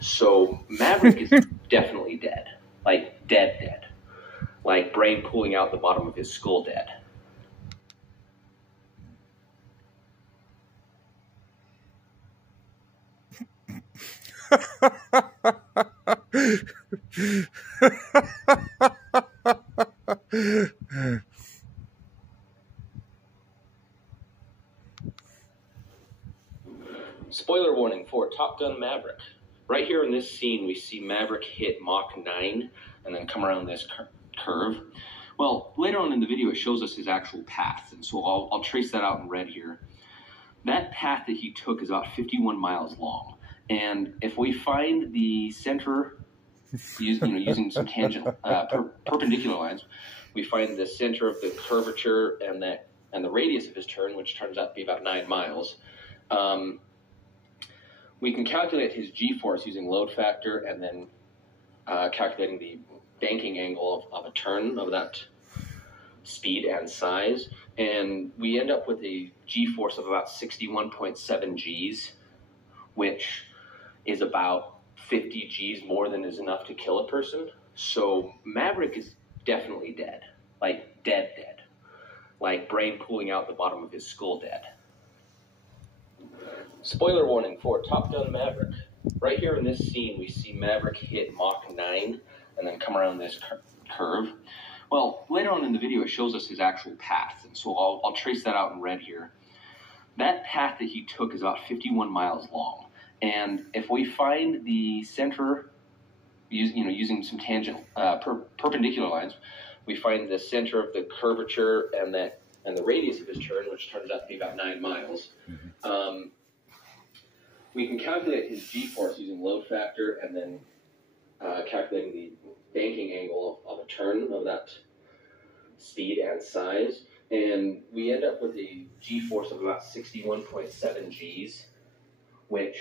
So Maverick is definitely dead. Like, dead. Like, brain pulling out the bottom of his skull dead. Spoiler warning for Top Gun Maverick. Right here in this scene, we see Maverick hit Mach 9 and then come around this curve. Well, later on in the video, it shows us his actual path, and so I'll trace that out in red here. That path that he took is about 51 miles long, and if we find the center, using some tangent perpendicular lines, we find the center of the curvature and the radius of his turn, which turns out to be about 9 miles. We can calculate his g-force using load factor and then calculating the banking angle of a turn of that speed and size. And we end up with a g-force of about 61.7 Gs, which is about 50 Gs more than is enough to kill a person. So Maverick is definitely dead. Like, dead. Like, brain pulling out the bottom of his skull dead. Spoiler warning for Top Gun Maverick. Right here in this scene, we see Maverick hit Mach 9 and then come around this curve. Well, later on in the video, it shows us his actual path, and so I'll trace that out in red here. That path that he took is about 51 miles long, and if we find the center, using some tangent perpendicular lines, we find the center of the curvature and the radius of his turn, which turns out to be about 9 miles. We can calculate his g-force using load factor and then calculating the banking angle of a turn of that speed and size. And we end up with a g-force of about 61.7 Gs, which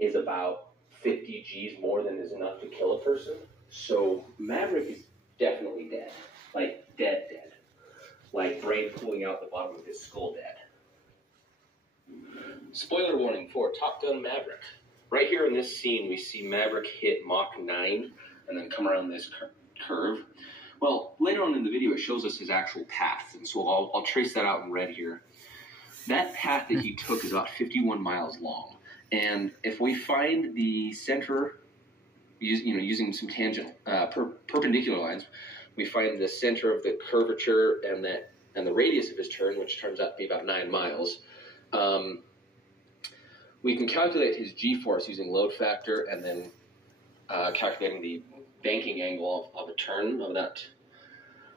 is about 50 Gs more than is enough to kill a person. So Maverick is definitely dead. Like, dead. Like, brain pulling out the bottom of his skull dead. Spoiler warning for Top Gun Maverick. Right here in this scene, we see Maverick hit Mach 9 and then come around this curve. Well, later on in the video, it shows us his actual path, and so I'll trace that out in red here. That path that he took is about 51 miles long, and if we find the center, using some tangent perpendicular lines, we find the center of the curvature and the radius of his turn, which turns out to be about 9 miles. We can calculate his g-force using load factor and then calculating the banking angle of a turn of that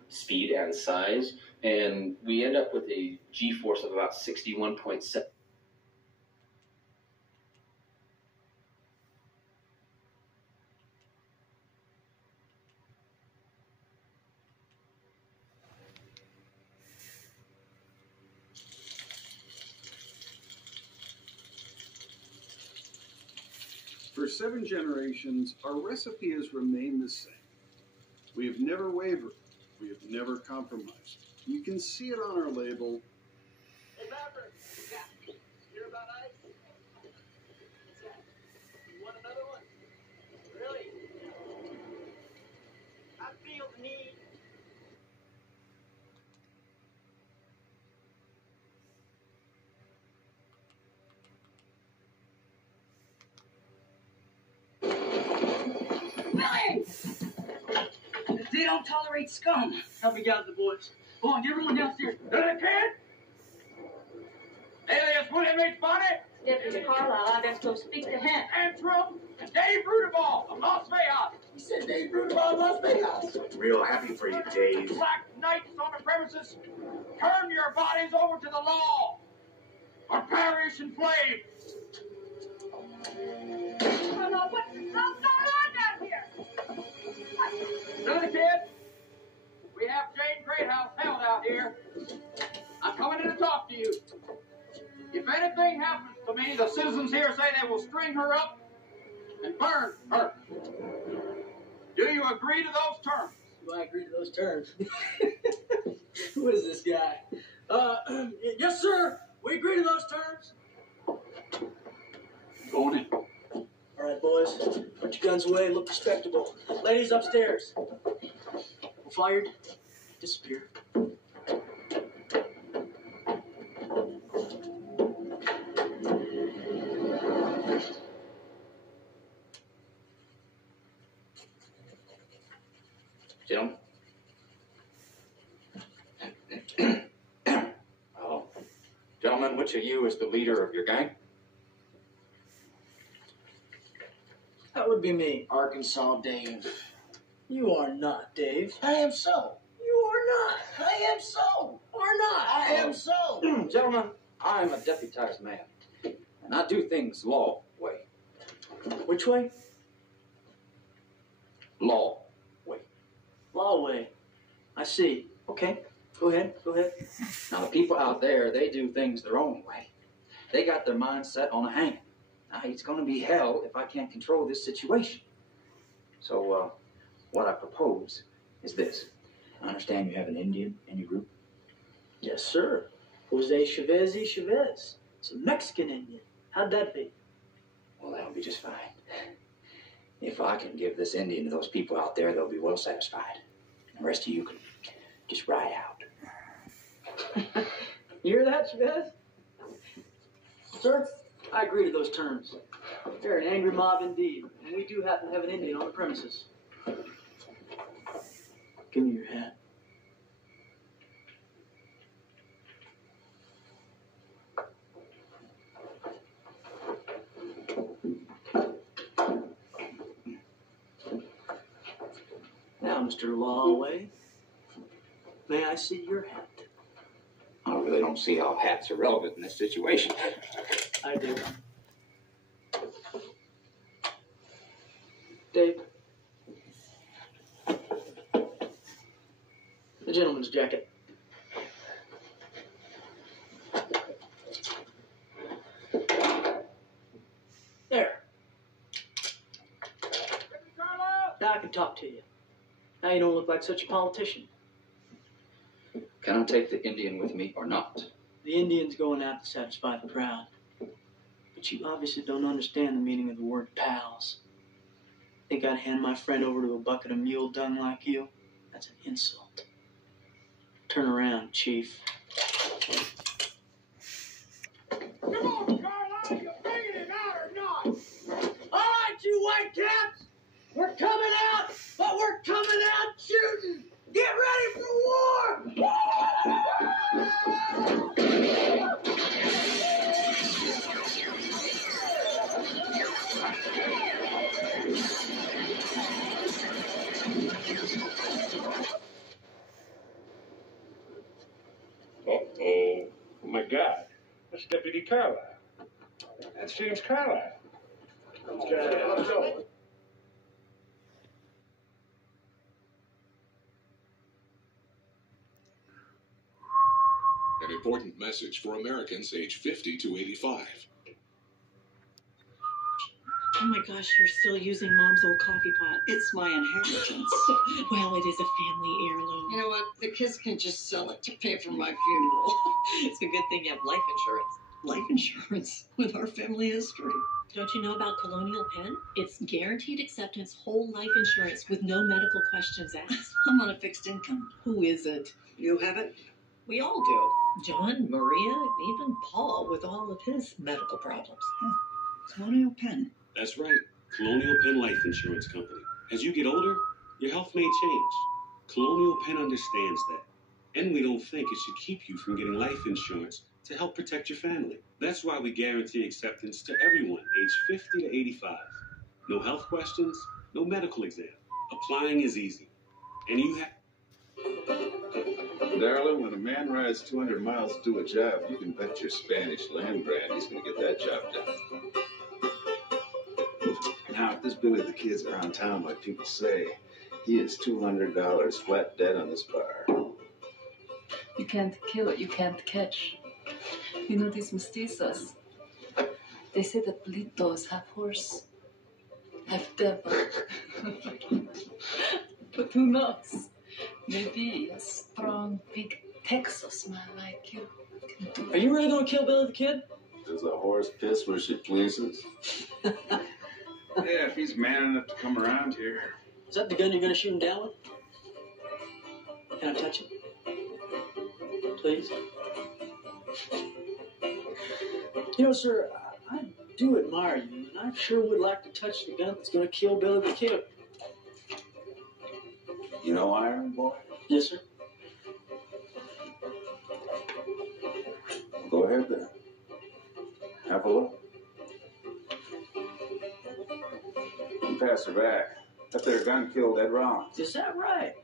speed and size. And we end up with a g-force of about 61.7. For 7 generations, our recipe has remained the same. We have never wavered. We have never compromised. You can see it on our label. Hey, Maverick. Yeah. Hear about ice? You want another one? Really? I feel the need. They don't tolerate scum. Help me gather the boys. Go on, get everyone downstairs. Little kid? Alias William H. Bonnet? Deputy Carlisle, I best go speak to him. Antrim? And Dave Rudeball of Las Vegas. He said Dave Rudeball of Las Vegas. Real happy for you, Dave. Black Knights on the premises. Turn your bodies over to the law. Or perish in flames. Hello, what's going on down here? Little kid? We have Jane Greathouse held out here. I'm coming in to talk to you. If anything happens to me, the citizens here say they will string her up and burn her. Do you agree to those terms? Do I agree to those terms? Who is this guy? Yes, sir. We agree to those terms. Going in. All All right, boys. Put your guns away. Look respectable. Ladies upstairs. Fired. Disappear. Gentlemen. Oh. Gentlemen, which of you is the leader of your gang? That would be me. Arkansas Dave. You are not, Dave. I am so. You are not. I am so. Are not. I am so. Gentlemen, I am a deputized man, and I do things law way. Which way? Law way. Law way. I see. Okay. Go ahead. Go ahead. Now, the people out there, they do things their own way. They got their mind set on a hand. Now, it's going to be hell if I can't control this situation. So, what I propose is this. I understand you have an Indian in your group. Yes, sir. Jose Chavez y Chavez. It's a Mexican Indian. How'd that be? Well, that'll be just fine. If I can give this Indian to those people out there, they'll be well satisfied. The rest of you can just ride out. You hear that, Chavez? Sir, I agree to those terms. They're an angry mob indeed, and we do happen to have an Indian on the premises. Give me your hat. Now, Mr. Lawway, may I see your hat? I really don't see how hats are relevant in this situation. I do. Dave. The gentleman's jacket. There. Now I can talk to you. Now you don't look like such a politician. Can I take the Indian with me or not? The Indian's going out to satisfy the crowd. But you obviously don't understand the meaning of the word pals. Think I'd hand my friend over to a bucket of mule dung like you? That's an insult. Turn around, Chief. Come on, Carlisle, you bringing it out or not? All right, you white caps, we're coming out, but we're coming out shooting. Get ready for war! Uh-oh. Oh, my God. That's Deputy Carlisle. That's James Carlisle. Let's go. An important message for Americans aged 50 to 85. Oh my gosh, you're still using Mom's old coffee pot. It's my inheritance. Well, it is a family heirloom. You know what? The kids can just sell it to pay for my funeral. It's a good thing you have life insurance. Life insurance with our family history. Don't you know about Colonial Penn? It's guaranteed acceptance whole life insurance with no medical questions asked. I'm on a fixed income. Who isn't? You have it? We all do. John, Maria, even Paul with all of his medical problems. Colonial Penn. That's right. Colonial Penn Life Insurance Company. As you get older, your health may change. Colonial Penn understands that. And we don't think it should keep you from getting life insurance to help protect your family. That's why we guarantee acceptance to everyone aged 50 to 85. No health questions, no medical exam. Applying is easy. And you have... Darling, when a man rides 200 miles to do a job, you can bet your Spanish land grant he's going to get that job done. Now, if this Billy the Kid's around town like people say, he is $200 flat dead on this bar. You can't kill what you can't catch. You know these mestizos? They say that Blitos have horse, have devil. But who knows? Maybe a strong, big Texas man like you can do it. Are you really going to kill Billy the Kid? Does a horse piss where she pleases? Yeah, if he's man enough to come around here. Is that the gun you're going to shoot him down with? Can I touch it? Please? You know, sir, I do admire you, and I sure would like to touch the gun that's going to kill Billy the Kid. You know Iron Boy? Yes, sir. Go ahead then. Have a look. And pass her back. That there gun killed Ed Rollins. Is that right?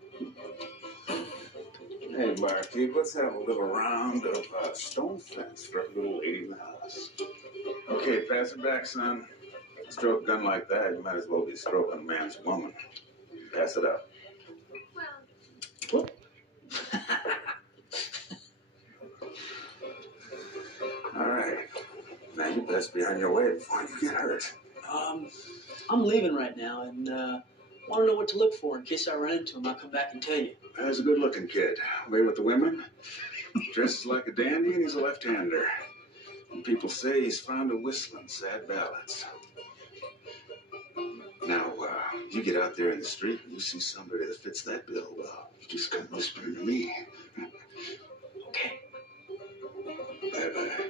Hey, barkeep, let's have a little round of stone fence for a little lady in the house. Okay, pass it back, son. Stroke a gun like that, you might as well be stroking a man's woman. Pass it up. Well. All right. Now you best be on your way before you get hurt. I'm leaving right now, and want to know what to look for in case I run into him. I'll come back and tell you. He's a good-looking kid. Way with the women. Dresses like a dandy, and he's a left-hander. And people say he's fond of whistling sad ballads. Now, you get out there in the street and you see somebody that fits that bill, well, you just come whispering to me. Okay. Bye-bye.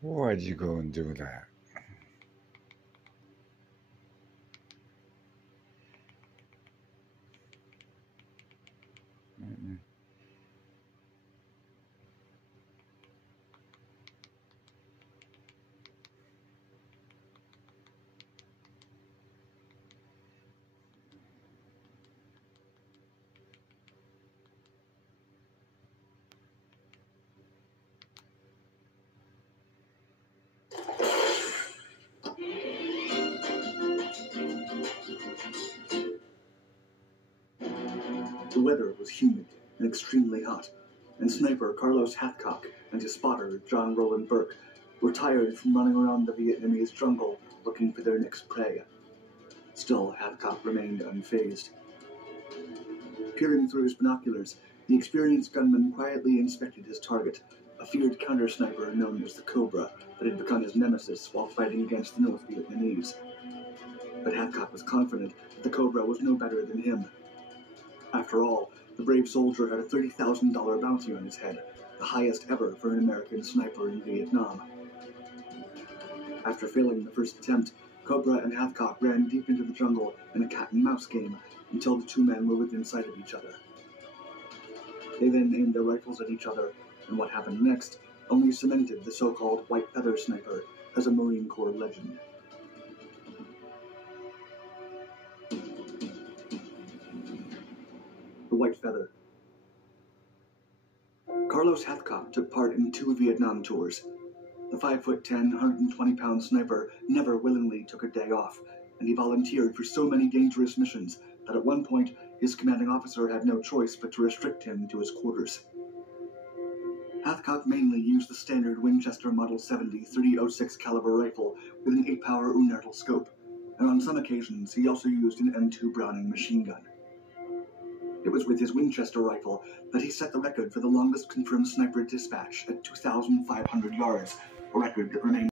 Why'd you go and do that? The weather was humid and extremely hot, and sniper Carlos Hathcock and his spotter John Roland Burke were tired from running around the Vietnamese jungle looking for their next prey. Still, Hathcock remained unfazed. Peering through his binoculars, the experienced gunman quietly inspected his target, a feared counter-sniper known as the Cobra that had become his nemesis while fighting against the North Vietnamese. But Hathcock was confident that the Cobra was no better than him. After all, the brave soldier had a $30,000 bounty on his head, the highest ever for an American sniper in Vietnam. After failing the first attempt, Cobra and Hathcock ran deep into the jungle in a cat-and-mouse game until the two men were within sight of each other. They then aimed their rifles at each other, and what happened next only cemented the so-called White Feather Sniper as a Marine Corps legend. The White Feather. Carlos Hathcock took part in 2 Vietnam tours. The 5'10", 120-pound sniper never willingly took a day off, and he volunteered for so many dangerous missions that at one point his commanding officer had no choice but to restrict him to his quarters. Hathcock mainly used the standard Winchester Model 70 .30-06 caliber rifle with an 8-power Unartel scope, and on some occasions he also used an M2 Browning machine gun. It was with his Winchester rifle that he set the record for the longest confirmed sniper dispatch at 2,500 yards, a record that remained